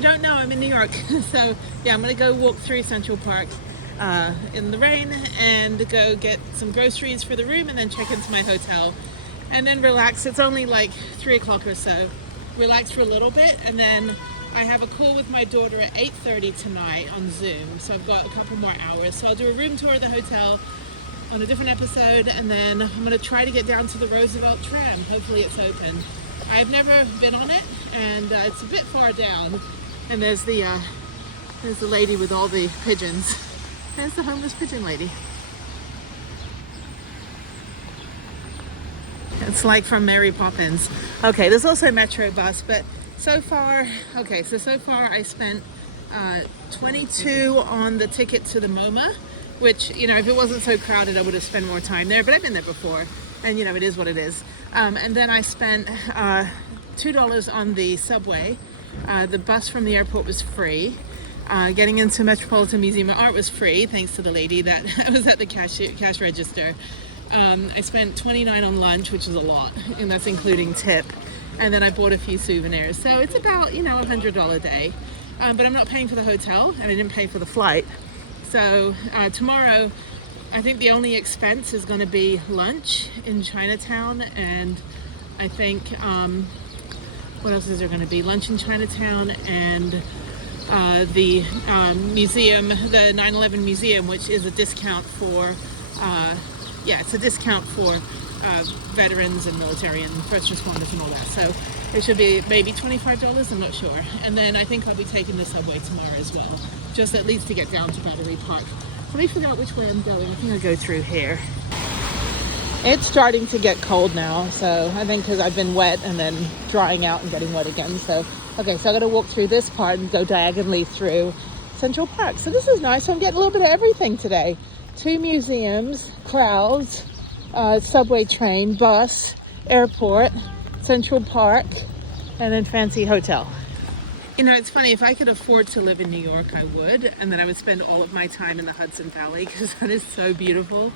you don't know, I'm in New York. So yeah, I'm gonna go walk through Central Park in the rain and go get some groceries for the room and then check into my hotel and then relax. It's only like 3 o'clock or so. Relax for a little bit, and then I have a call with my daughter at 8:30 tonight on Zoom. So I've got a couple more hours. So I'll do a room tour of the hotel on a different episode, and then I'm gonna try to get down to the Roosevelt tram. Hopefully it's open. I've never been on it, and it's a bit far down. And there's the lady with all the pigeons. There's the homeless pigeon lady. It's like from Mary Poppins. Okay, there's also a Metro bus, but so far I spent $22 on the ticket to the MoMA, which, you know, if it wasn't so crowded, I would have spent more time there, but I've been there before, and you know, it is what it is. And then I spent $2 on the subway. The bus from the airport was free. Getting into Metropolitan Museum of Art was free, thanks to the lady that was at the cash register. I spent $29 on lunch, which is a lot, and that's including tip. And then I bought a few souvenirs. So it's about, you know, $100 a day. But I'm not paying for the hotel, and I didn't pay for the flight. So tomorrow, I think the only expense is going to be lunch in Chinatown, and I think, what else is there going to be? Lunch in Chinatown and the museum, the 9/11 museum, which is a discount for, it's a discount for veterans and military and first responders and all that. So it should be maybe $25, I'm not sure. And then I think I'll be taking the subway tomorrow as well, just at least to get down to Battery Park. Let me figure out which way I'm going. I think I'll go through here. It's starting to get cold now, so I think because I've been wet and then drying out and getting wet again. So, okay, so I'm going to walk through this part and go diagonally through Central Park. So this is nice. So I'm getting a little bit of everything today. 2 museums, crowds, subway train, bus, airport, Central Park, and then fancy hotel. You know, it's funny, if I could afford to live in New York, I would, and then I would spend all of my time in the Hudson Valley, because that is so beautiful.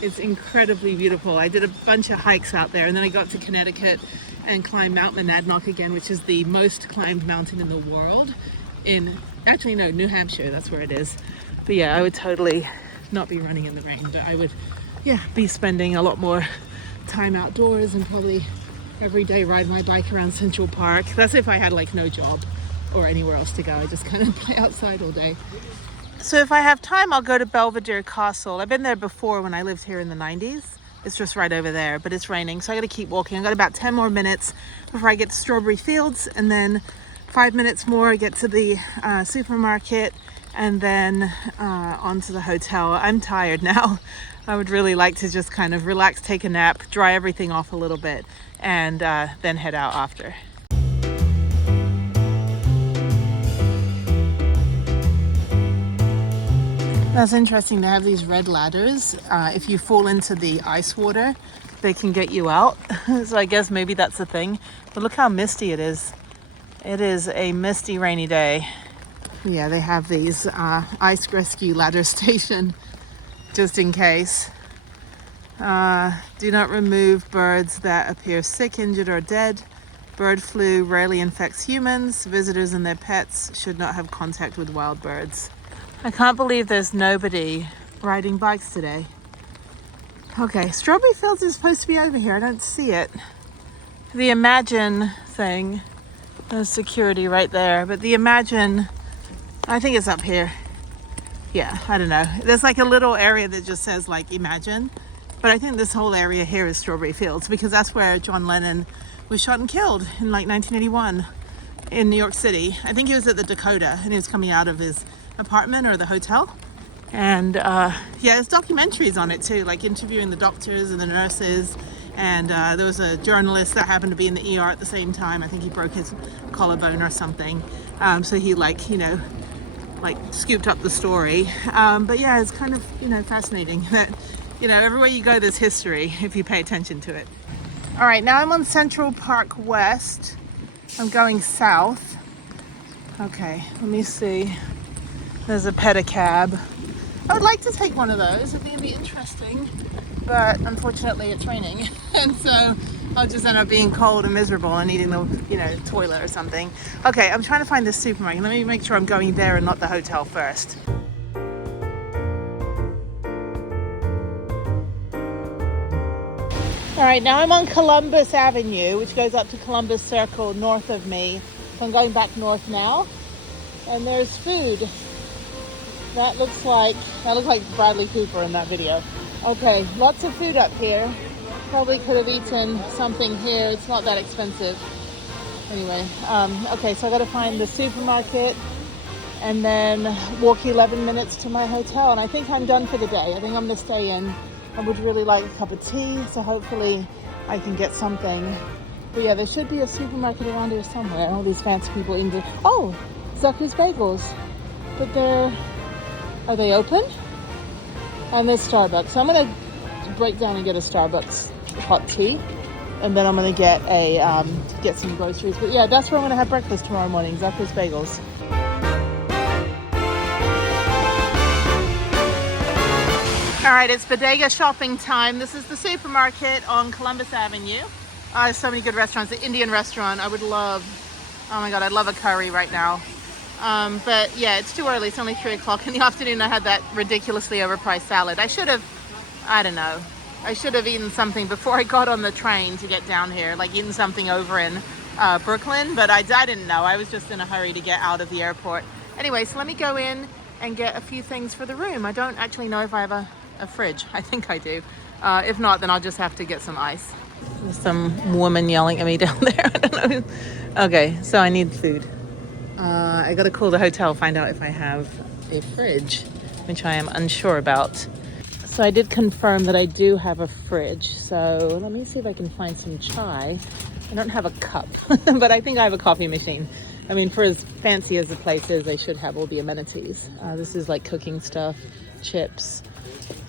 It's incredibly beautiful. I did a bunch of hikes out there, and then I got to Connecticut and climbed Mount Monadnock again, which is the most climbed mountain in the world. New Hampshire, that's where it is. But yeah, I would totally not be running in the rain, but I would, be spending a lot more time outdoors and probably every day ride my bike around Central Park. That's if I had like no job or anywhere else to go. I just kind of play outside all day. So if I have time, I'll go to Belvedere Castle. I've been there before when I lived here in the 90s. It's just right over there, but it's raining, so I gotta keep walking. I've got about 10 more minutes before I get to Strawberry Fields, and then 5 minutes more, I get to the supermarket, and then on to the hotel. I'm tired now. I would really like to just kind of relax, take a nap, dry everything off a little bit, and then head out after. That's interesting to have these red ladders. If you fall into the ice water, they can get you out. So I guess maybe that's the thing. But look how misty it is. It is a misty, rainy day. Yeah, they have these ice rescue ladder station, just in case. Do not remove birds that appear sick, injured, or dead. Bird flu rarely infects humans. Visitors and their pets should not have contact with wild birds. I can't believe there's nobody riding bikes today. Okay, Strawberry Fields is supposed to be over here. I don't see it. The Imagine thing, there's security right there, but the Imagine, I think it's up here. Yeah, I don't know. There's like a little area that just says like Imagine, but I think this whole area here is Strawberry Fields because that's where John Lennon was shot and killed in like 1981 in New York City. I think he was at the Dakota and he was coming out of his apartment or the hotel, and there's documentaries on it too, like interviewing the doctors and the nurses, and there was a journalist that happened to be in the ER at the same time. I think he broke his collarbone or something, so he scooped up the story, but yeah, it's kind of fascinating that everywhere you go there's history if you pay attention to it. All right, now I'm on Central Park West. I'm going south. Okay, let me see. There's a pedicab. I would like to take one of those. I think it'd be interesting, but unfortunately it's raining. And so I'll just end up being cold and miserable and needing the, toilet or something. Okay, I'm trying to find this supermarket. Let me make sure I'm going there and not the hotel first. All right, now I'm on Columbus Avenue, which goes up to Columbus Circle north of me. So I'm going back north now. And there's food. That looks like Bradley Cooper in that video. Okay, lots of food up here. Probably could have eaten something here. It's not that expensive. Anyway, okay, so I gotta find the supermarket and then walk 11 minutes to my hotel. And I think I'm done for the day. I think I'm gonna stay in. I would really like a cup of tea, so hopefully I can get something. But yeah, there should be a supermarket around here somewhere. All these fancy people eating. Oh, Zucker's Bagels. But are they open? And there's Starbucks. So I'm gonna break down and get a Starbucks hot tea. And then I'm gonna get get some groceries. But yeah, that's where I'm gonna have breakfast tomorrow morning, Zucker's Bagels. All right, it's bodega shopping time. This is the supermarket on Columbus Avenue. There's so many good restaurants. The Indian restaurant, I would love. Oh my God, I'd love a curry right now. But yeah, it's too early. It's only 3 o'clock in the afternoon. I had that ridiculously overpriced salad. I should have eaten something before I got on the train to get down here, like eaten something over in Brooklyn, but I didn't know. I was just in a hurry to get out of the airport. Anyway, so let me go in and get a few things for the room. I don't actually know if I have a fridge. I think I do. If not, then I'll just have to get some ice. There's some woman yelling at me down there. I don't know. Okay, so I need food. I gotta call the hotel, find out if I have a fridge, which I am unsure about. So I did confirm that I do have a fridge. So let me see if I can find some chai. I don't have a cup, but I think I have a coffee machine. I mean, for as fancy as the place is, they should have all the amenities. This is like cooking stuff, chips.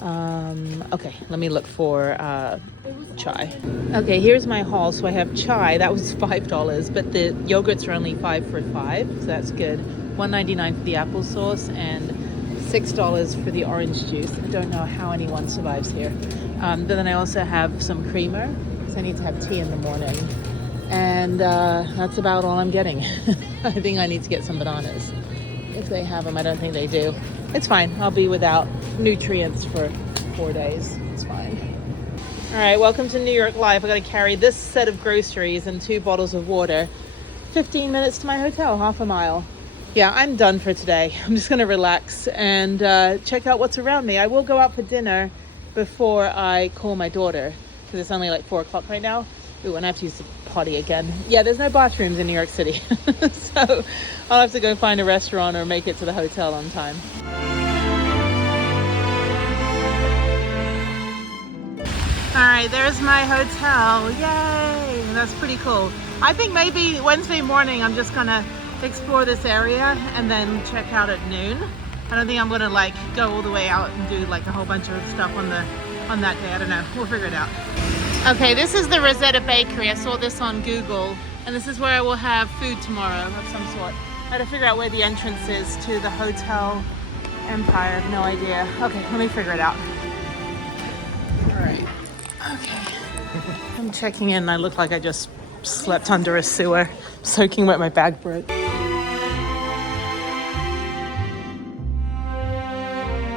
Okay, let me look for chai. Okay, here's my haul. So I have chai. That was $5, but the yogurts are only 5 for $5, so that's good. $1.99 for the applesauce and $6 for the orange juice. I don't know how anyone survives here. Then I also have some creamer, because I need to have tea in the morning. And that's about all I'm getting. I think I need to get some bananas. If they have them, I don't think they do. It's fine. I'll be without nutrients for 4 days. It's fine. All right, welcome to New York Life. I got to carry this set of groceries and 2 bottles of water. 15 minutes to my hotel, half a mile. Yeah, I'm done for today. I'm just going to relax and check out what's around me. I will go out for dinner before I call my daughter, because it's only like 4 o'clock right now. Ooh, and I have to use the potty again. Yeah, there's no bathrooms in New York City. So I'll have to go find a restaurant or make it to the hotel on time. All right, there's my hotel. Yay! That's pretty cool. I think maybe Wednesday morning I'm just gonna explore this area and then check out at noon. I don't think I'm gonna like go all the way out and do like a whole bunch of stuff on that day. I don't know. We'll figure it out. Okay, this is the Rosetta Bakery. I saw this on Google, and this is where I will have food tomorrow of some sort. I had to figure out where the entrance is to the Hotel Empire. I have no idea. Okay, let me figure it out. All right. Okay. I'm checking in. I look like I just slept under a sewer, soaking wet. My bag broke.